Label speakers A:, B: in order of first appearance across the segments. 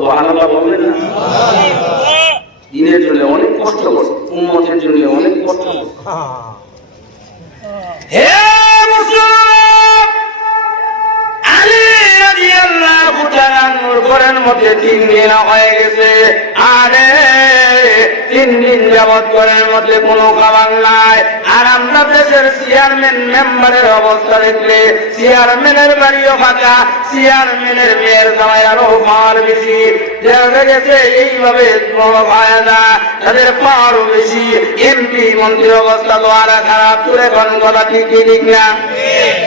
A: সুবহানাল্লাহ বলবেন না দিনের জন্য অনেক কষ্ট করছে উম্মতের জন্য অনেক কষ্ট করছে হে মুসলমান আলী আরে, তিন দিন যাবৎ ঘরের মধ্যে কোনো খাবার নাই। আর চেয়ারম্যান মেম্বারের অবস্থা দেখলে চেয়ারম্যানের বাড়িও ফাঁকা চেয়ারম্যানের মেয়ের জামাই আরও মার বেশি। দেখা এইভাবে ফায়দা তাদের পাওয়ারও বেশি। মন্ত্রীর অবস্থা তো আর খারাপ চলে কোন কথা ঠিক ঠিক না।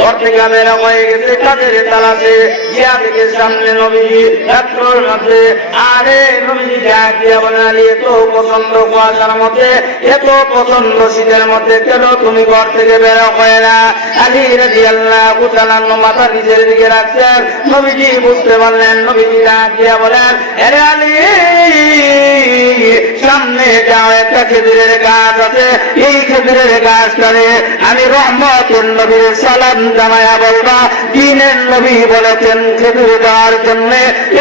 A: ঘর থেকে বেরা হয়ে গেছে কাদের তালাতে গিয়া থেকে সামনে নবীজি রাত্রর মধ্যে আরে নবীজি দিয়া বলেন আলী এত পছন্দ কুয়াশার মধ্যে, এত পছন্দ শীতের মধ্যে, কেন তুমি ঘর থেকে বেরা হয় না? আলী রাজি আল্লাহ মাথা নিজের দিকে রাখছেন। নবীজি বুঝতে পারলেন, নবীজি ডাক দিয়া বলেন আরে সামনে যাও একটা খেজুরের গাছ আছে। এই খেজুরের গাছটারে আমি রহমতের নবীর সালাম জানায়া বলবা, দিনের নবী বলেছেন খেজুর দেওয়ার জন্য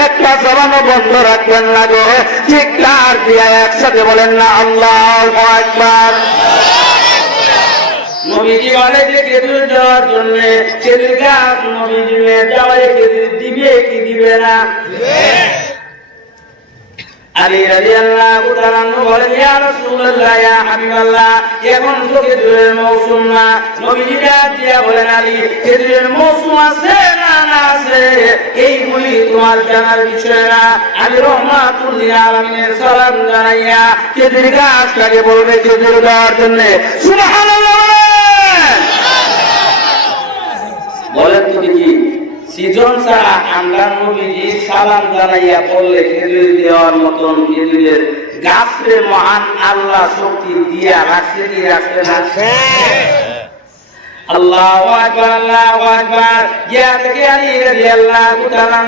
A: একটা জবানও বন্ধ রাখবেন না গো। চিৎকার দিয়া একসাথে বলেন না, আল্লাহ একবার নবীজি বলে যে খেজুর দেওয়ার জন্য খেজুর গাছ নবীজি যাওয়ারে খেজুর দিবে কি দিবে না? আলী রাদিয়াল্লাহু তাআলা বলেন, ইয়া রাসূলুল্লাহ, ইয়া হাবিবাল্লাহ এখন তো খেজুরের মৌসুম না? নবীজি ডাক দিয়া বলেন, আলী, খেজুরের মৌসুম আছে না না আছে? এইগুলি তোমার জানার বিষয় না। আমি রহমাতুল্লিল আলামিনের সালাম জানাইয়া খেজুর গাছটাকে বলবে খেজুর দেওয়ার জন্য। সুবহানাল্লাহ বলেন তো দেখি সিজন নবীজি সালাম জানাইয়া বললে খেজুর দেওয়ার মতন খেজুরের গাছরে মহান আল্লাহ শক্তি দিয়া রাখছে কি রাখছে না? আল্লাহু আকবার আল্লাহু আকবার। থেকে রাদিয়াল্লাহু তাআলা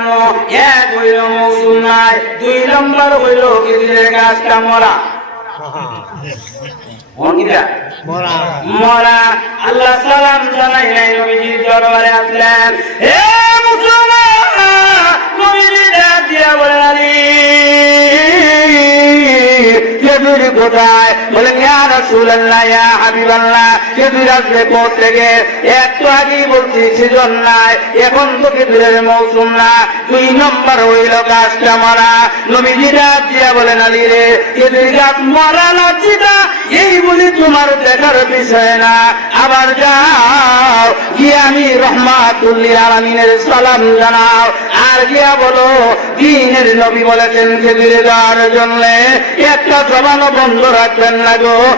A: এক হইল মৌসুম দুই নম্বর হইল খেজুরের গাছটা মরা। মরা মরা। আল্লাহ সালাম জানাই নাই নবীজির দরবারে আসলেন হে মুসলমান! নবীজি দিয়া বলেন আলী কোথায়? রাসূলুল্লাহ তোমার দেখার বিষয় না। আবার যাও, গিয়ে আমি রহমাতুল্লিল আলমিনের সালাম জানাও। আর গিয়া বলো, দিনের নবী বলেছেন খেজুরে দেওয়ার জন্য একটা জবানও বন্ধ রাখবেন না গো।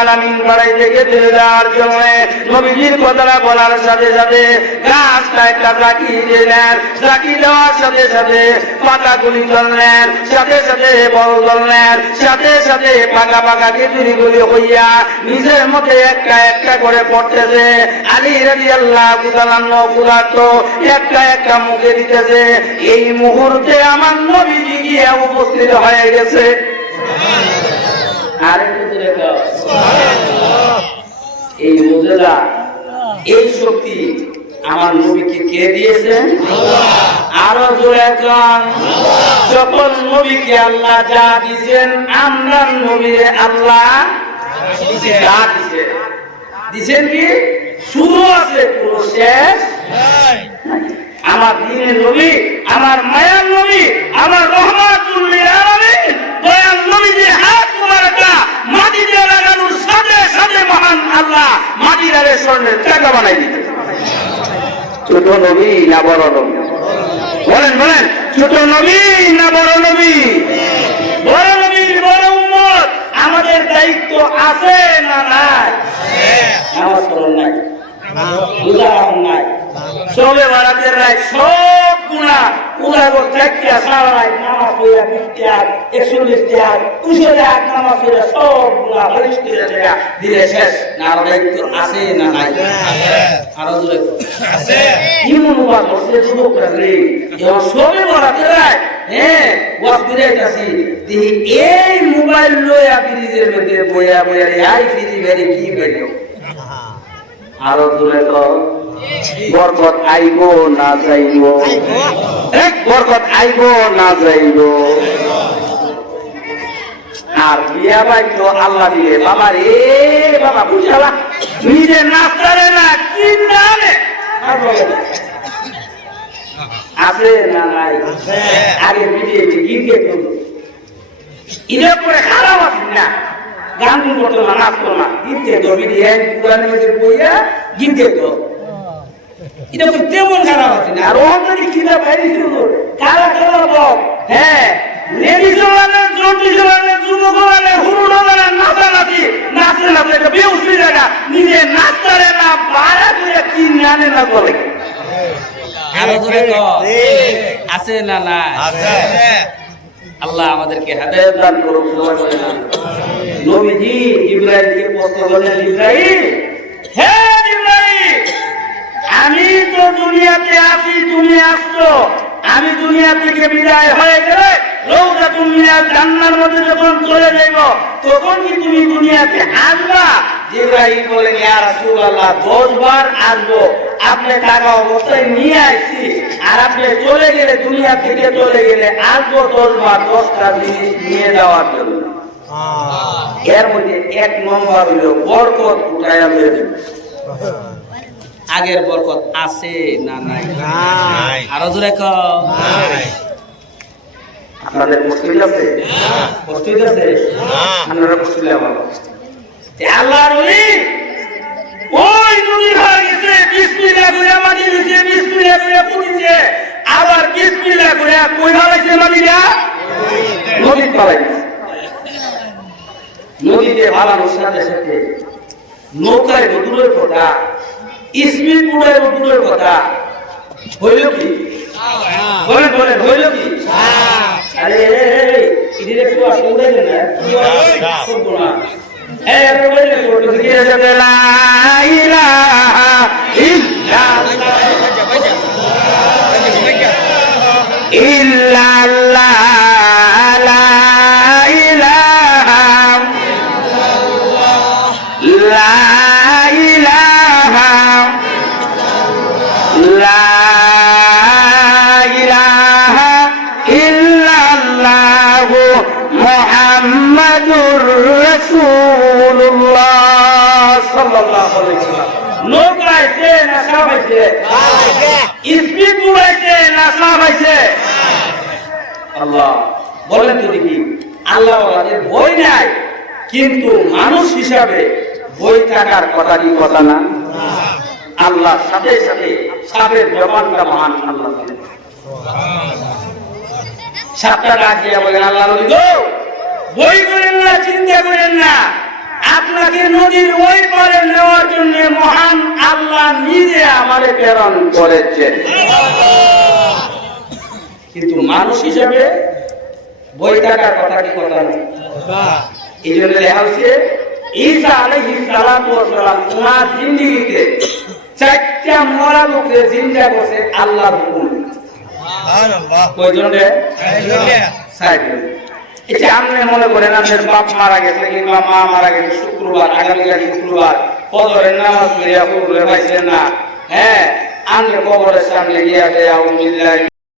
A: আলামিন বাড়াইতে খেজুর দেওয়ার জন্য নবীজির কথাটা বলার সাথে সাথে গাছটা একটা দেওয়ার সাথে সাথে পাতাগুলি সাথে সাথে বল সাথে সাথে পাকা পাকা হইয়া নিজের মধ্যে একটা একটা করে পড়তেছে। আলী রাজি আল্লাহ কুতালান্ন কুলাত একটা একটা মুখে দিতেছে। এই মুহূর্তে আমার নবীজি উপস্থিত হয়ে গেছে। আর একটু জোরে এই মুজেজা এই শক্তি আমার নবীকে কে আরও জোরে কন সকল নবীকে আল্লাহ যা দিয়েছেন আমরা নবীরে আল্লাহ যা দিছে দিছেন কি? শুরু আছে পুরো শেষ। আমার দিনের নবী আমার মায়ার নবী আমার রহমাতুল্লিল আলামিন দয়াল নবীজির হাত মুবারকা মাটিতে লাগানোর সাথে সাথে মহান আল্লাহ মাটির আরে স্বর্ণের টাকা বানাই দিতে। ছোট নবী না বড় নবী? বলেন বলেন। ছোট নবী না বড় নবী? বড় নবীর বড় উম্মত আমাদের দায়িত্ব আছে না নাই? নামাজ পড়ুন নাই। উদাহরণ নাই। সবে বারাতের রায় সব গুণা উদাহরণ চারটা সারা রায় নামাজ পড়া বিত্যাগ একচল্লিশ ত্যাগ দুশো ত্যাগ নামাজ পড়া সব গুণা পরিষ্কার টাকা দিলে। শেষ না দায়িত্ব আছে না নাই? আরও দূরে ইমন রে সবে হ্যাঁ এই মোবাইল লয়া ব্রিজের মধ্যে বয়া বয়া আই ফিরি বেরি কি বেরিও আরও দূরে তো বরকত আইব না যাইব। এক বরকত আইব না যাইব। আর বিয়া ভাই তো আল্লাহ দিয়ে বাবা রে বাবা বুঝালা? নিজে নাস্তারে না কি নামে আছে না নাই? আগে বিডিয়েছে গিয়ে ঈদের পরে খারাপ আছে না? গান করতো না নাচ করতো না। গিনতে তো বিডিয়ে পুরানের মধ্যে বইয়া গিনতে তো। এটা তো তেমন খারাপ আছে না? আর অলরেডি কিনা বাইরে ছিল কারা কারা বল? হ্যাঁ লেডি জোলানে জন্টি জোলানে যুবক জোলানে হুরু জোলানে নাচা নাচি নাচলে নাচলে একটা বেউসলি জায়গা নিজে নাচতারে না বাড়া করে কি নানে না বলে?
B: আরও আছে না না আল্লাহ আমাদেরকে হাদায়াত
A: দান করুন সবাই বলে না নবীজি ইব্রাহিমকে প্রশ্ন করলেন, ইব্রাহিম, হে ইব্রাহিম, আমি তো দুনিয়াতে আছি, তুমি আসছো। আমি দুনিয়া থেকে বিদায় হয়ে গেলে রৌদা দুনিয়া জান্নার মধ্যে যখন চলে যাইব, তখন কি তুমি দুনিয়াতে আসবা? ইব্রাহিম বলেন ইয়া রাসূলুল্লাহ, দশ বার আসব। আপনি টাকা অবস্থায় নিয়ে আসছি আর আপনি চলে গেলে, দুনিয়া থেকে চলে গেলে আসব দশ বার, দশটা জিনিস নিয়ে যাওয়ার জন্য। এর মধ্যে এক নম্বর হইল বরকত দেব।
B: আগের বরকত আছে না নাই? আরও জোরে ক
A: আপনাদের মুশকিল আছে? মুশকিল আছে? আপনারা মুশকিল আমার আল্লাহর ওই নদী হয়ে গেছে বিসমিল্লাহ করে মাটি দিছে বিসমিল্লাহ করে পুড়িছে আবার বিসমিল্লাহ করে কই ফেলাইছে মাটিটা নদী ফেলাইছে নদীতে ভালানোর সাথে সাথে নৌকায় দূরের কথা, স্পিড পুড়ায় দূরের কথা। হইল কি? বলেন বলেন, হইল কি? আরে ইদিরে একটু আসলে দেন না? আপনি বলেন একটু দিকে যাবে লা ইল্লাল্লাহ। মুহাম্মাদুর রাসূলুল্লাহ না আল্লাহ নাই, কিন্তু মানুষ হিসাবে বই থাকার কথা কি কথা না? আল্লাহ সাথে সাথে সাপের জবানটা মহান আল্লাহ। সাতটা ডাক দিয়ে বলেন, আল্লাহ নবী গো, বই করেন না, চিন্তা করেন না। আপনাকে নদীর ওই পারে নেওয়ার জন্য মহান আল্লাহ নিজে আমারে প্রেরণ করেছেন। কিন্তু মানুষ হিসাবে বই থাকার কথা কি কথা এই জন্য লেখা হচ্ছে, ঈসা ওয়াস সালাম ওনার জিন্দেগিতে চারটা মরা লোককে জিন্দা করছে কয়জন। এই আপনি মনে করেন আপনার বাপ মারা গেছে কিংবা মা মারা গেছে শুক্রবার আগামীকাল শুক্রবার ফজরের নামাজ পড়িয়া পুকুরে পাইছেন না। হ্যাঁ আপনি কবরের সামনে গিয়া দেয়া